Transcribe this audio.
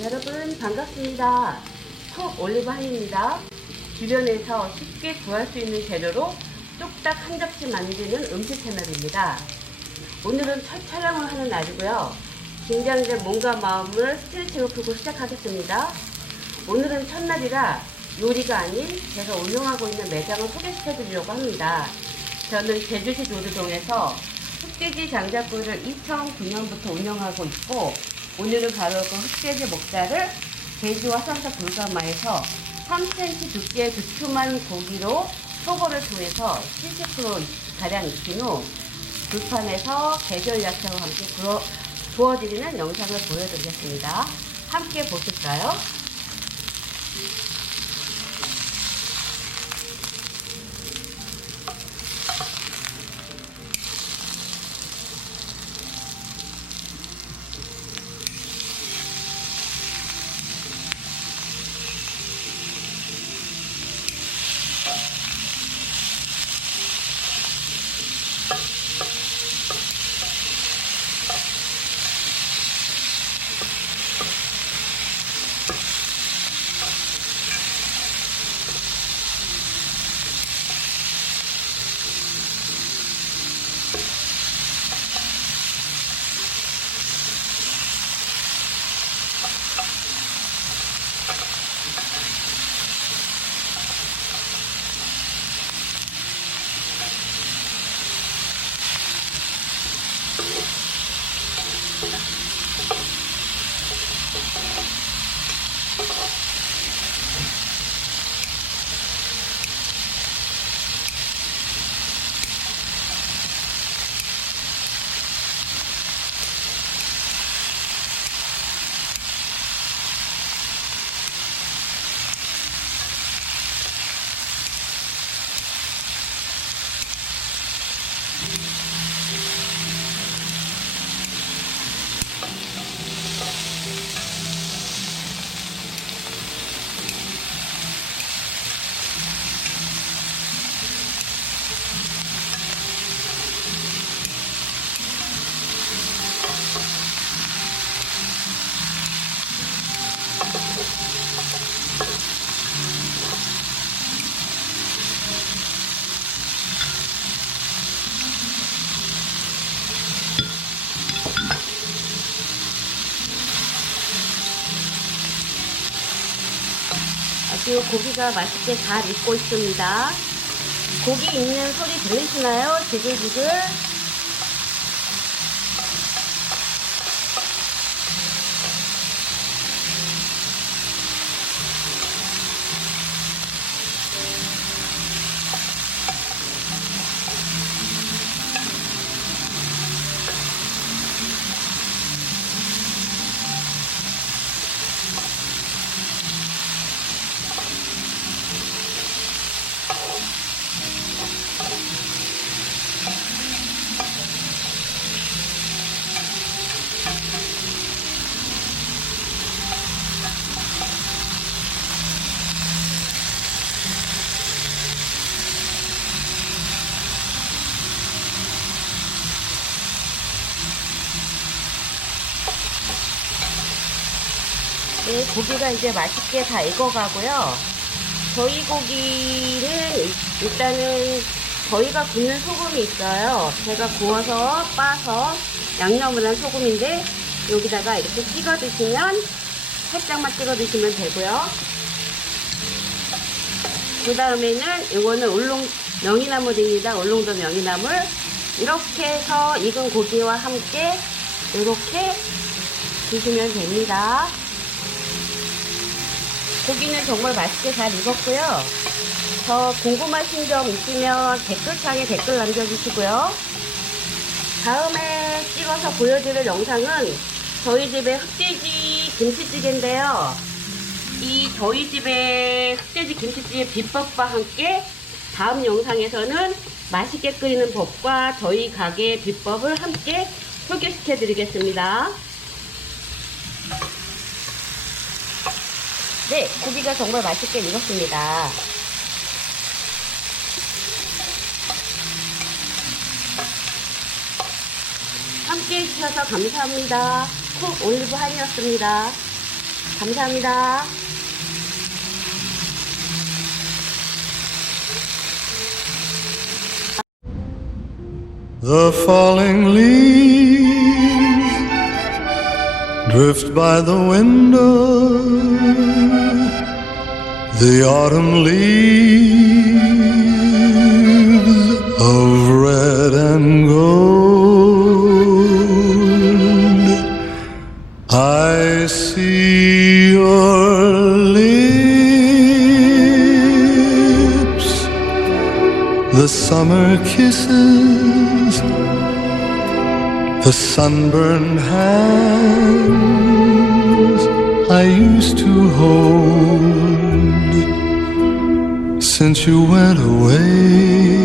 여러분 반갑습니다. 톡 올리브한입니다. 주변에서 쉽게 구할 수 있는 재료로 뚝딱 한 접시 만드는 음식 채널입니다. 오늘은 첫 촬영을 하는 날이고요. 긴장된 몸과 마음을 스트레칭을 풀고 시작하겠습니다. 오늘은 첫날이라 요리가 아닌 제가 운영하고 있는 매장을 소개시켜 드리려고 합니다. 저는 제주시 도두동에서 흑돼지 장작구이를 2009년부터 운영하고 있고, 오늘은 바로 그 흑돼지 목살을 제주 화산사 불가마에서 3cm 두께의 두툼한 고기로 소보를 통해서 70%가량 익힌 후 불판에서 계절 야채와 함께 구워드리는 영상을 보여드리겠습니다. 함께 보실까요? 아주 고기가 맛있게 잘 익고 있습니다. 고기 익는 소리 들리시나요? 지글지글. 네, 고기가 이제 맛있게 다 익어가고요. 저희 고기는 일단은 저희가 굽는 소금이 있어요. 제가 구워서 빻아서 양념을 한 소금인데 여기다가 이렇게 찍어 드시면 살짝만 찍어 드시면 되고요. 그 다음에는 이거는 명이나물입니다. 울릉도 명이나물. 이렇게 해서 익은 고기와 함께 이렇게 드시면 됩니다. 고기는 정말 맛있게 잘 익었고요. 더 궁금하신 점 있으면 댓글창에 댓글 남겨주시고요. 다음에 찍어서 보여드릴 영상은 저희 집의 흑돼지 김치찌개인데요. 이 저희 집의 흑돼지 김치찌개 비법과 함께 다음 영상에서는 맛있게 끓이는 법과 저희 가게의 비법을 함께 소개시켜 드리겠습니다. 네, 고기가 정말 맛있게 익었습니다. 함께 해주셔서 감사합니다. 콕 올리브 한이었습니다. 감사합니다. The falling leaves drift by the window. The autumn leaves of red and gold. I see your lips, the summer kisses, the sunburned hands I used to hold. Since you went away,